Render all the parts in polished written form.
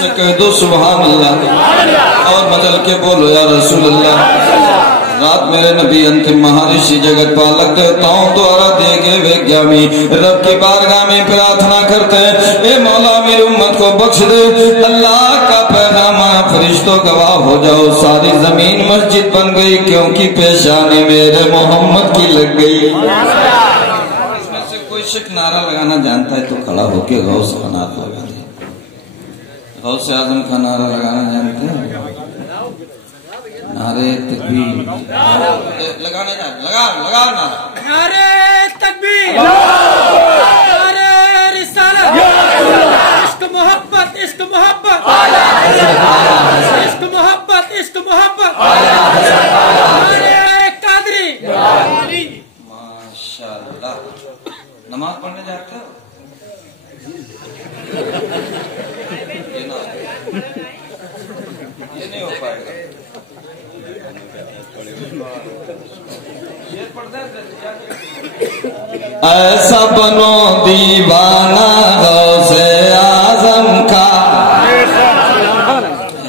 से कह दो सुभान अल्लाह और बदल के बोलो या रसूल अल्लाह। रात मेरे नबी अंतिम महर्षि जगत पालक देवताओं द्वारा दिए गए विज्ञानी रब की बारगाह में प्रार्थना करते हैं, ए मौला मेरी उम्मत को बख्श दे। अल्लाह का पैगाम फरिश्तों गवाह हो जाओ, सारी जमीन मस्जिद बन गई क्योंकि पेशानी मेरे मोहम्मद की लग गई। इसमें से कोई शिक नारा लगाना जानता है तो खड़ा होके गौस का नारा लगा दे। गौस आजम का नारा लगाना जानते हैं? नारे तकबीर लगाने जा लगा लगा नारे तकबीर, नारे रिसालत, इश्क मोहब्बत, इश्क मोहब्बत, इश्क मोहब्बत, इश्क मोहब्बत, नारे कादरी। माशाल्लाह। नमाज पढ़ने जाते हो? ये नहीं हो पाएगा। ऐसा बनो दीवाना गौसे आजम का,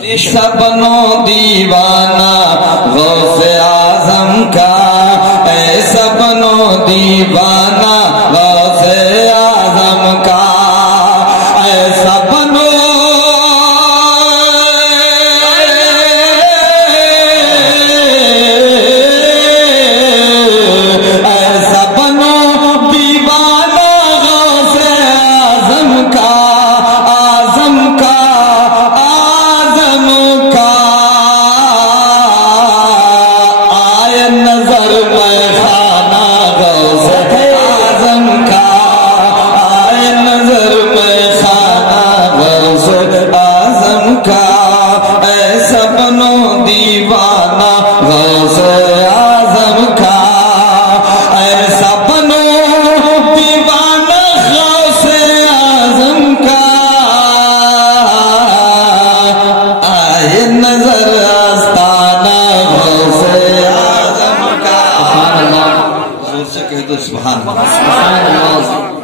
ऐसा बनो दीवाना गौसे आजम का, ऐसा बनो दीवाना गौसे आजम का, ऐसा बनो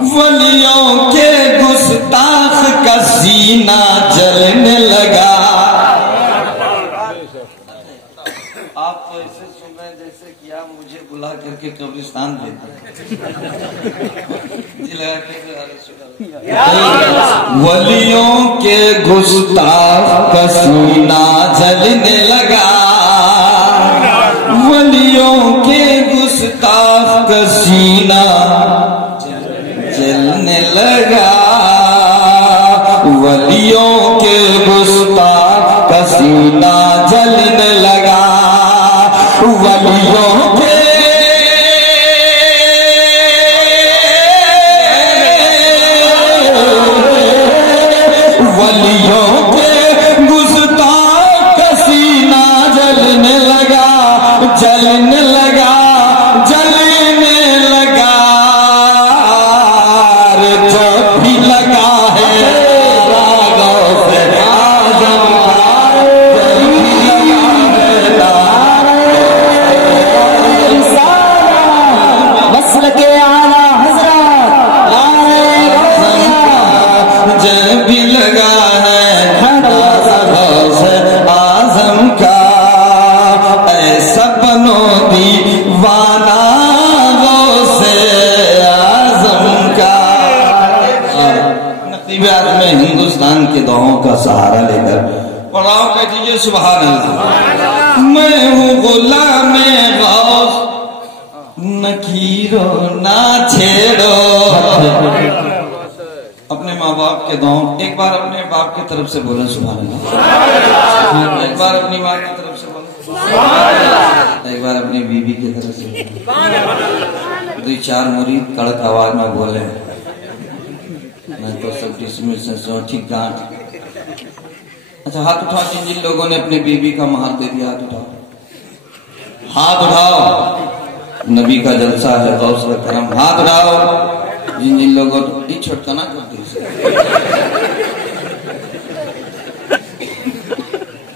वलियों के गुस्ताख का सीना जलने लगा। आप तो ऐसे सुन रहे जैसे कि आप मुझे बुला करके कब्रिस्तान देते। वलियों के गुस्ताख का सीना जलने लगा, वलियों के गुस्ताख का सीना जलने लगा, वलियों के गुस्ताख का सीना जलने लगा, वलियों के गुस्ताख का सीना जलने लगा, जलने लगा, जलने लगा। जब भी लगा है गौसे आजम का, जब भी लगा है मसल के आला हजरत, जब भी लगा है गौसे आजम का, ऐसा बनो दीवाना गौसे आजम का। नकीबात में हिंदुस्तान के दुआओं का सहारा लेकर पढ़ाओ, कह दीजिए सुभान अल्लाह। मैं हूँ गुलाम गौस, नकीरो ना छेड़ो। अपने माँ बाप के दुआओं, एक बार अपने बाप की तरफ से बोले सुभान अल्लाह, एक बार अपनी माँ की तरफ से बोले, एक बार अपनी बीबी की तरफ से। दो चार मुरीद कड़क आवाज में बोले, मैं तो सब डिसमिस से ठीक गांठ। अच्छा हाथ उठाओ जिन जिन लोगों ने अपनी बीबी का महल दे दिया, हाथ उठाओ, हाथ उठाओ। नबी का जलसा है, गौस का करम, हाथ उठाओ जिन जिन लोगों ने छोटका ना कर दी,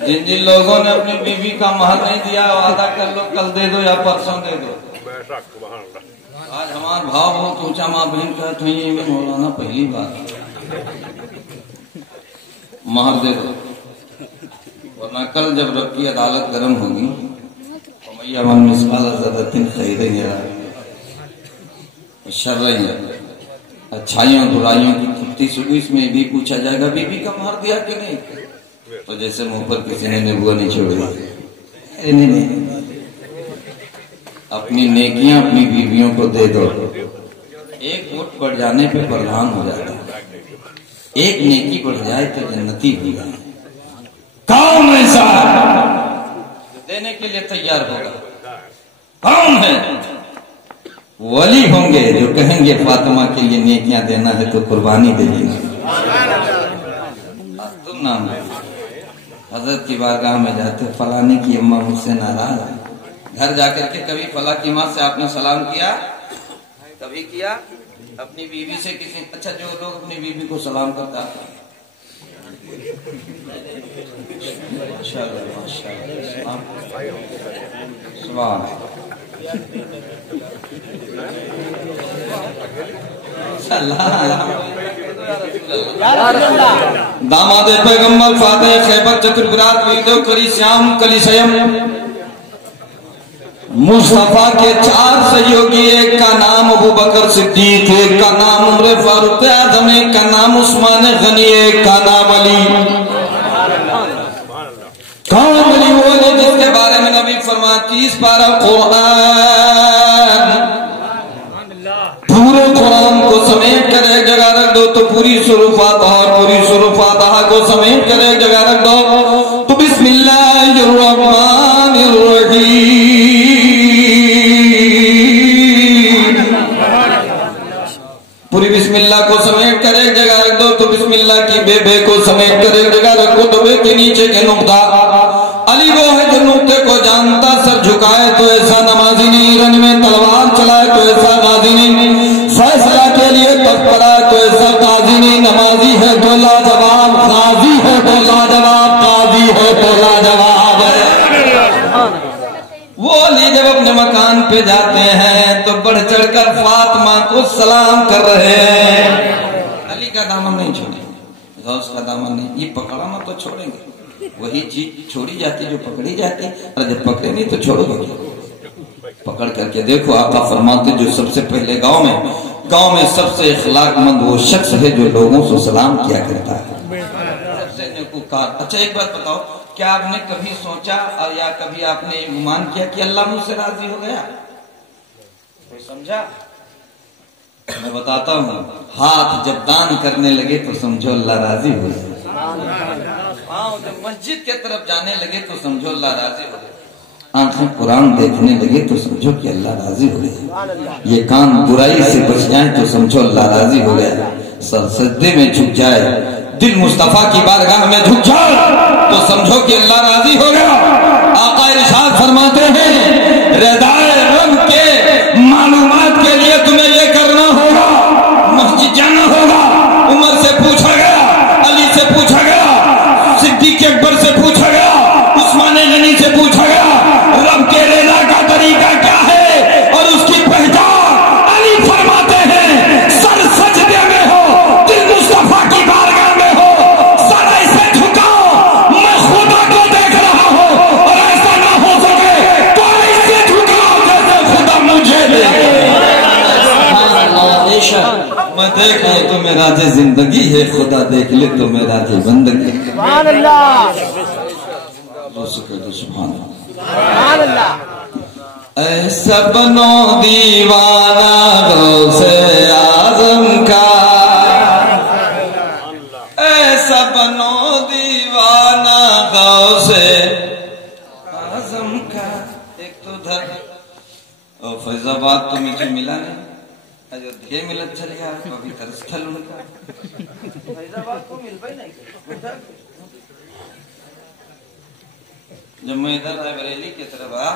जिन जिन लोगों ने अपनी बीवी का महल नहीं दिया, वादा कर लो कल दे दो या परसों दे दो। आज हमारा भाव बहुत ऊंचा, माँ बहन कहते हैं, ये मौलाना पहली बार महर दे दो, वरना कल जब रब की अदालत गर्म होगी तो मैया मन मिसाल ज़रअतिन खैरिया शर्रिया, अच्छाइयों बुराइयों की तृप्ति सुबह इसमें भी पूछा जाएगा बीबी का महर दिया कि नहीं, तो जैसे मुंह पर किसी ने निबुआ नहीं छोड़ी। नहीं, अपनी नेकियां अपनी बीवियों को दे दो। एक वोट बढ़ जाने पे प्रधान हो जाता है, एक नेकी बढ़ जाए तो जन्नती हो जाए। कौन ऐसा देने के लिए तैयार होगा? कौन है? वली होंगे जो कहेंगे फातिमा के लिए नेकियां देना है तो कुर्बानी दे देना। तुम नाम हजरत की बारगाह में जाते, फलाने की अम्मा मुझसे नाराज है। घर जाकर के कभी फला की माँ से आपने सलाम किया? कभी किया? अपनी बीवी से किसी, अच्छा जो लोग अपनी बीवी को सलाम करता है, दामाद पैगंबर फातिह खैबर चतुर्विराट वीदो करी श्याम कलिशयम मुस्तफा के 4 सहयोगी, एक का नाम अबू बकर सिद्दीक, एक का नाम उमर फारूक आजम, एक का नाम उस्मान गनी, एक का नाम अली। कौन अली? वो अली जिसके बारे में नबी फरमाया 30 पारा कुरान, पूरे कुरान को समेट कर एक जगह रख दो तो पूरी सूरह फातिहा को समेट कर एक जगह रख दो तो बिस्मिल्लाहिर्रहमानिर्रहीम, पूरी बिस्मिल्लाह को समेट कर एक जगह रख दो तो बिस्मिल्लाह की बे को समेट कर एक जगह रखो तो बे के नीचे के नुक्ता। अली वो है जो नुक्ते को जानता, सर झुकाए तो ऐसा नमाजी नहीं, रन में तलवार चलाए तो ऐसा गाजी नहीं, फैसला के लिए तत्पर आए तो ऐसा काजी नहीं, नमाजी है तो लाजवाब, गाजी है तो लाजवाब, काजी है तो लाजवाब है। वो अली जब अपने मकान पे जाते हैं तो बढ़ चढ़कर फातिमा को सलाम कर रहे हैं। अली का दामन नहीं छोड़ेंगे, गौस का दामन नहीं, ये पकड़ा मत तो छोड़ेंगे, वही चीज छोड़ी जाती जो पकड़ी जाती, और जब पकड़े नहीं तो छोड़ोगे क्या? पकड़ करके देखो, आका फरमाते जो सबसे पहले गांव में सबसे इखलाकमंद वो शख्स है जो लोगों से सलाम किया करता है, सबसे नेकूकार। अच्छा एक बात बताओ, क्या आपने कभी सोचा और या कभी आपने गुमान किया कि अल्लाह मुझसे राजी हो गया? कोई समझा? मैं बताता हूँ, हाथ जब दान करने लगे तो समझो अल्लाह राजी हो गया, जब मस्जिद के तरफ जाने लगे तो समझो अल्लाह राजी हो गया, आंखें कुरान देखने लगे तो समझो कि अल्लाह राजी हो गया, ये कान बुराई से बच जाए तो समझो अल्लाह राजी हो गया, सर सजदे में झुक जाए, दिल मुस्तफा की बारगाह में झुक जाए तो समझो कि अल्लाह राजी हो गया। आका इरशाद फरमाते हैं, रज़ाए रब के मालूमात के लिए तुम्हें ये करना होगा, मस्जिद जाना होगा। उमर से पूछा गया, अली से पूछा गया, सिद्दीक अकबर से पूछा गया, उस्मान गनी से पूछा गया, रब के रज़ा का तरीका क्या है और उसकी पहचान? अली फरमाते हैं, सर सजदे में हो, दिल मुस्तफा की बारगाह में हो, सर ऐसे झुकाओ मैं खुदा को देख रहा हूं, और ऐसा ना हो सके तो ऐसे झुकाओ जैसे खुदा मुझे देखे। मैं देख लूं तो मेरा जे जिंदगी है, खुदा देख ले तो मेरा जे बंदगी। सुभान अल्लाह, सुभान अल्लाह। ऐसा बनो दीवाना गौसे आजम का, ऐसा बनो दीवाना गौसे आजम का। एक तो उधर फैजाबाद तो मुझे मिला नहीं, अयोध्या मिलत चल गया, पवित्र स्थल उनका फैजाबाद को मिल पाई नहीं। जब मैं इधर रायबरेली की तरफ आया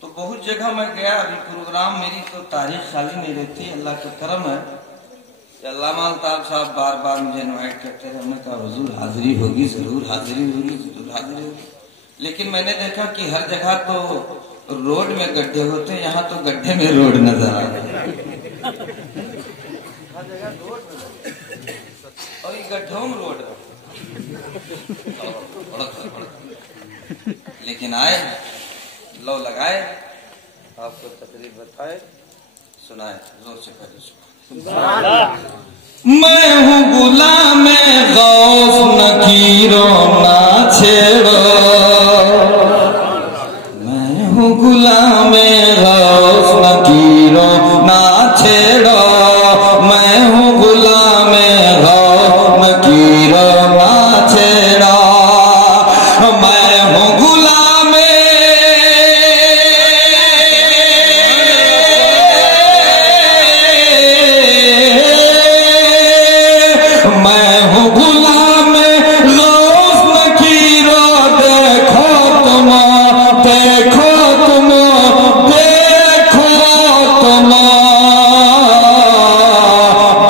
तो बहुत जगह मैं गया, अभी प्रोग्राम मेरी तो तारीख खाली नहीं रहती, अल्लाह का करम है। अल्लामा अल्ताफ साहब बार बार मुझे इनवाइट करते रहे, हमने कहा हुजूर हाजिरी होगी, जरूर हाजिरी होगी, जरूर हाजिरी होगी। लेकिन मैंने देखा कि हर जगह तो रोड में गड्ढे होते हैं, यहाँ तो गड्ढे में रोड नजर आ रहे। और गड्ढों में रोड लेकिन आए लो लगाए आपको तकरीर बताए सुनाए जोर से कहे मैं हूँ गुलाम गौस नकीरो ना छेड़ो मैं हूँ गुलाम गौस नकीरो ना छेड़ो मैं हूँ गुलाम गौस नकीरो ना छेड़ो मैं हूँ गुलाम मैं हूँ गुलाम गौस नकीरो देखो तुम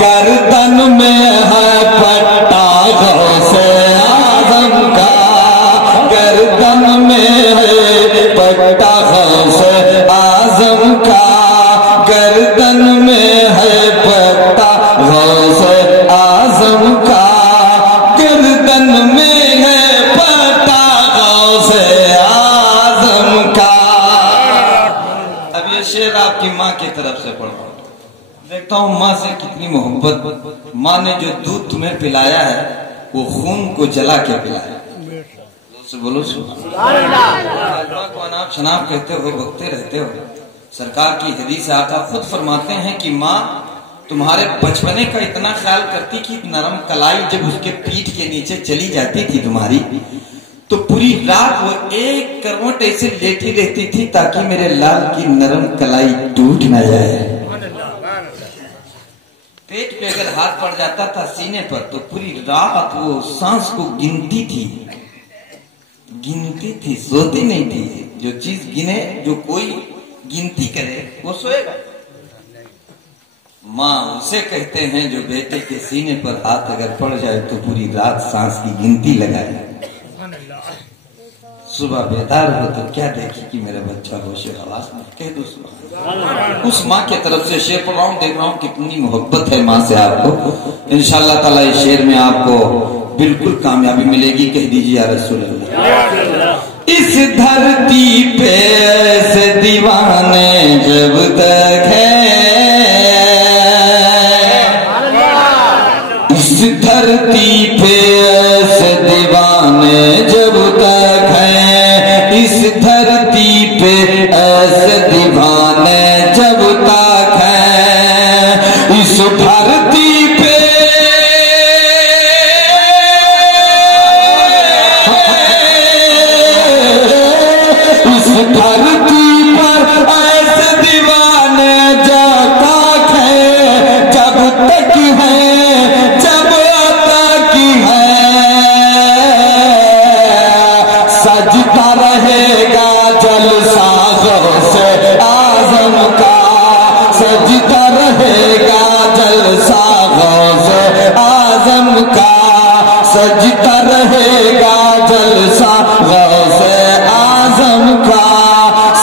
गर्दन में है पट्टा गौसे आजम का गर्दन में है पट्टा गौसे आजम का गर्दन में है पट्टा गौसे आजम का गर्दन में है पट्टा गौसे आजम का। अब ये शेर आपकी माँ की तरफ से पढ़ रहा हूं। देखता हूँ माँ से कितनी मोहब्बत। माँ ने जो दूध तुम्हें पिलाया है वो खून को जला के पिलाया। बोलो माँ को अनाप शनाप कहते हुए भगते रहते हो। सरकार की हदीस आका खुद फरमाते हैं कि माँ तुम्हारे बचपने का इतना ख्याल करती कि नरम कलाई जब उसके पीठ के नीचे चली जाती थी तुम्हारी तो पूरी रात वो एक करवट ऐसे लेटी रहती थी ताकि मेरे लाल की नरम कलाई टूट न जाए। पेट पे अगर हाथ पड़ जाता था सीने पर तो पूरी रात वो सांस को गिनती थी सोती नहीं थी। जो चीज गिने जो कोई गिनती करे वो सोएगा। माँ उसे कहते हैं जो बेटे के सीने पर हाथ अगर पड़ जाए तो पूरी रात सांस की गिनती लगाए। सुबह बेदार हो तो क्या देखी कि मेरा बच्चा होशे हवास में कह दो सुबह। उस माँ की तरफ से शेर पढ़ रहा हूँ। देख रहा हूँ कितनी मोहब्बत है माँ से आपको। इंशाअल्लाह ताला इस शेर में आपको बिल्कुल कामयाबी मिलेगी। कह दीजिए या रसूल अल्लाह। इस धरती पे ऐसे दीवाने जब तक है इस धरती पे ऐसे दीवाने जब तक है इस धरती पे ऐसे दीवाने जब तक है इस धरती पे इस धरती पर ऐसे दीवाने जब तक है जब तक है जब तक है सजता रहेगा जलसा गौसे आजम का सजता रहेगा जलसा गौसे आजम का सजता रहेगा जलसा गौसे आजम का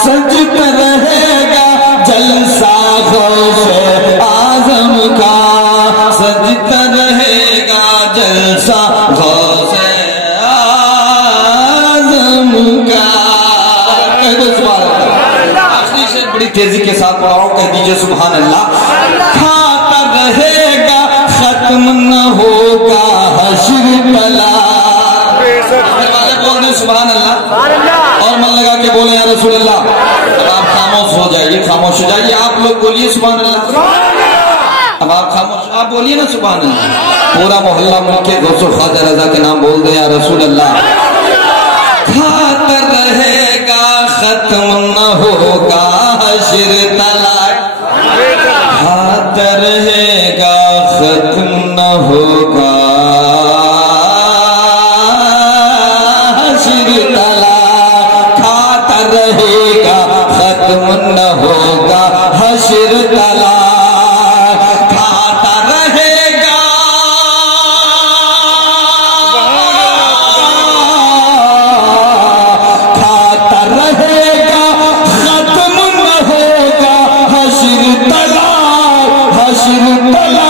सजता रहेगा जलसा गौसे आजम का सजता रहेगा जलसा गौसे आजम का। आखिरी से बड़ी तेजी के साथ पढ़ाओ। कह दीजिए सुभान अल्लाह। खाता रहेगा खत्म न होगा हश्र तला। बोल दे सुभान अल्लाह और मन लगा के बोले या रसूल अल्लाह। अब आप खामोश हो जाइए आप लोग बोलिए सुभान अल्लाह। अब आप खामोश आप बोलिए ना सुभान अल्लाह। पूरा मोहल्ला मिलके गौसुल ख्वाजा रजा के नाम बोल दे या रसूल अल्लाह। खाता रहेगा खत्म न होगा हश्र तला। खाता रहेगा खत्म न होगा हश्र तला। खाता रहेगा खत्म न होगा हश्र तला। खाता रहेगा खाता रहेगा खत्म न होगा हश्र तला हश्र तला।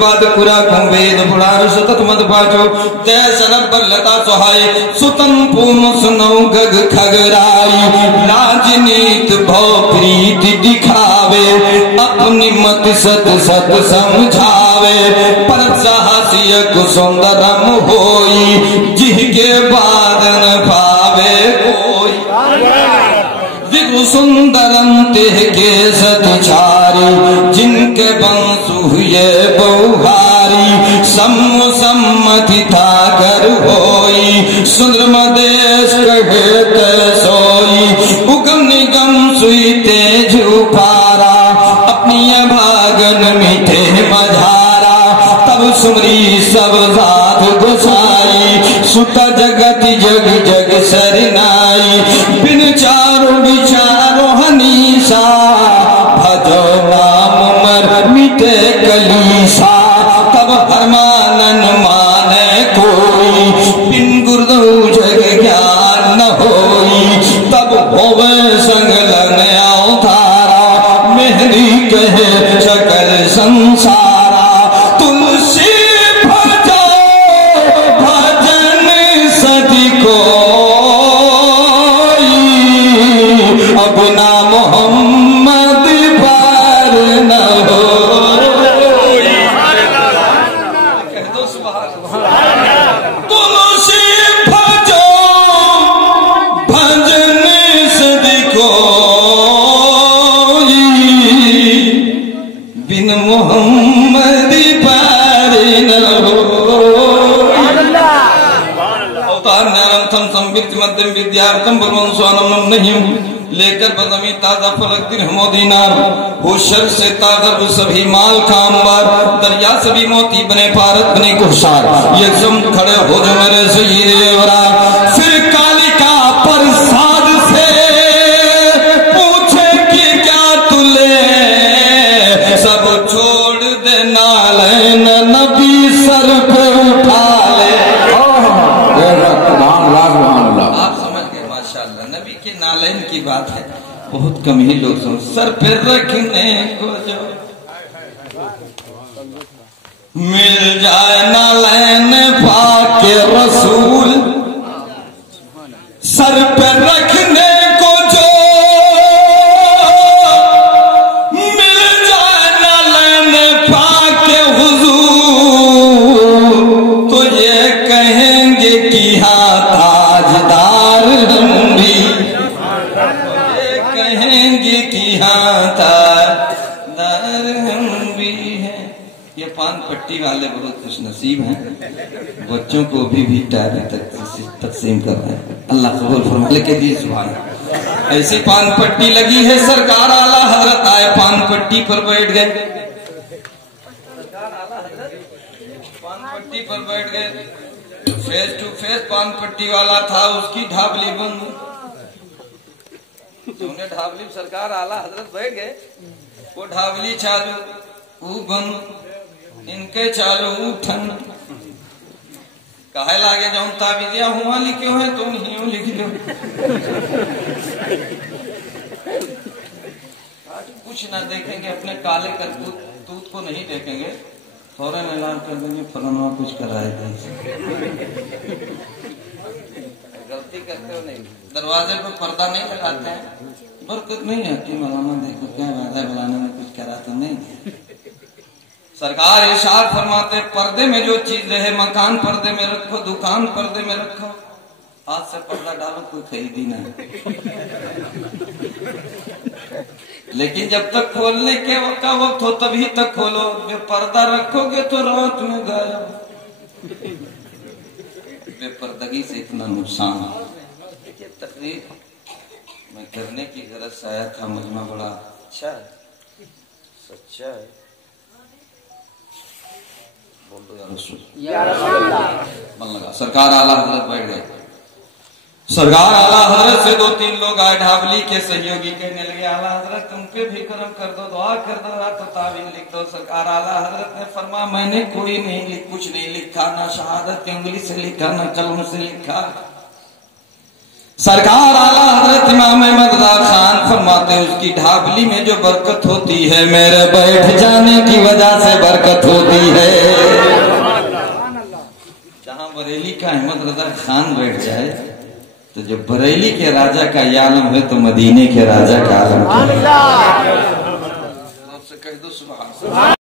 बाद कुरा वेद पुराण सतत मत पाचो जय सरब लता सुहाय सुतन पूम सुनौ गग खगराई राजनीत भव प्रीति दिखावे अपनी मत सत सत समझावे पर साहसिय कुसुंदरम होई जिहके बाद न पावे कोई सुंदरम तेह के सतचारी जिनके बंसु हुए बहुहारी सम्मति था कर होई सुंदरम देश कहे सोई उगम निगम सुई तेज उपारा अपनी भागन मीठे मझारा तब सुमरी सब जात गुसाई सुता जगति जग जग सरनाई बिन चारों विचारो हनीसा भजो नाम मर मिटे कलीसा तब हरमानन माने कोई बिन गुरु जग ज्ञान न होई तब होवे संग लगने अवतारा मेहंदी कहे सकल संसारा तुलसी भजो भजन सदी को अपना मोहम्मद पार न हो तुलसी भजो भजन सदी को बिन मोहम्मद पार न हो अवतार न्यायंतम संवित मध्यम विद्यार्थम ब्रह्म स्वानम नहीं लेकर बदमी ताजा फलक दिन हमोदीनार होशर से तागर सभी माल कामबार दरिया सभी मोती बने भारत बने कुशार ये जम खड़े हो जो मेरे सही देवरा फिर कालिका प्रसाद से पूछे कि क्या तुले सब छोड़ दे नालैन नबी सर पे उठा ले आप समझ गए माशाल्लाह नबी के नालैन की बात है बहुत कम ही लोग समझ सर पे रखने को जो मिल जाए नालैन पाके रसूल सर पे रखने को जो मिल जाए नालैन पाके हुजूर तो ये कहेंगे कि हाँ ताजदार हम भी ये कहेंगे कि हाँ ताजदार हम भी हैं ये पान पट्टी वाले बहुत खुश नसीब हैं बच्चों को भी टाइम तक तकसीम कर रहे हैं अल्लाह कबूल फरमाए के दिए सुभान ऐसी पान पट्टी लगी है सरकार आला हजरत आए पान पट्टी पर बैठ गए पान पट्टी पर बैठ गए फेस टू फेस पान पट्टी वाला था उसकी ढाबली बंद उन्हें ढाबली सरकार आला हजरत बैठ गए वो ढाबली चालू वो बंद इनके चालू उठन काहे लागे जाऊं ताबीदिया हुआ लिखे हैं तुम ही लिख लो आज कुछ ना देखेंगे अपने काले करतूत को नहीं देखेंगे फौरन ऐलान कर देंगे फलाना कुछ कराए थे गलती करते हो नहीं दरवाजे पर पर्दा नहीं लगाते हैं बरकत नहीं आती मलामा देखो क्या बात है बुलाने में कुछ करा तो नहीं सरकार इरशाद फरमाते पर्दे में जो चीज रहे मकान पर्दे में रखो दुकान पर्दे में रखो आज से पर्दा डालो कोई खरीदी ना लेकिन जब तक खोलने के का वक्त हो तभी तक खोलो जब पर्दा रखोगे तो रात में गायब बेपर्दगी से इतना नुकसान देखिए तकरीर मैं करने की गरज से आया था मजमा बड़ा अच्छा है सच्चा है बोल दो या रसूल मन लगा सरकार आला हजरत बैठ गए सरकार आला हजरत से 2-3 लोग आए ढाबली के सहयोगी कहने लगे आला हजरत तुम पे भी करम कर दो दुआ कर दो तो तावीज़ लिख दो सरकार आला हजरत ने फरमाया मैंने कोई नहीं कुछ नहीं लिखा ना शहादत की उंगली से लिखा ना कलम से लिखा सरकार आला हजरत इमाम अहमद रजा खान फरमाते उसकी ढाबली में जो बरकत होती है मेरे बैठ जाने की वजह से बरकत होती है। जहां बरेली का अहमद रजा खान बैठ जाए तो जब बरेली के राजा का ये आलम है तो मदीने के राजा का आलम आपसे कह दो सुभान।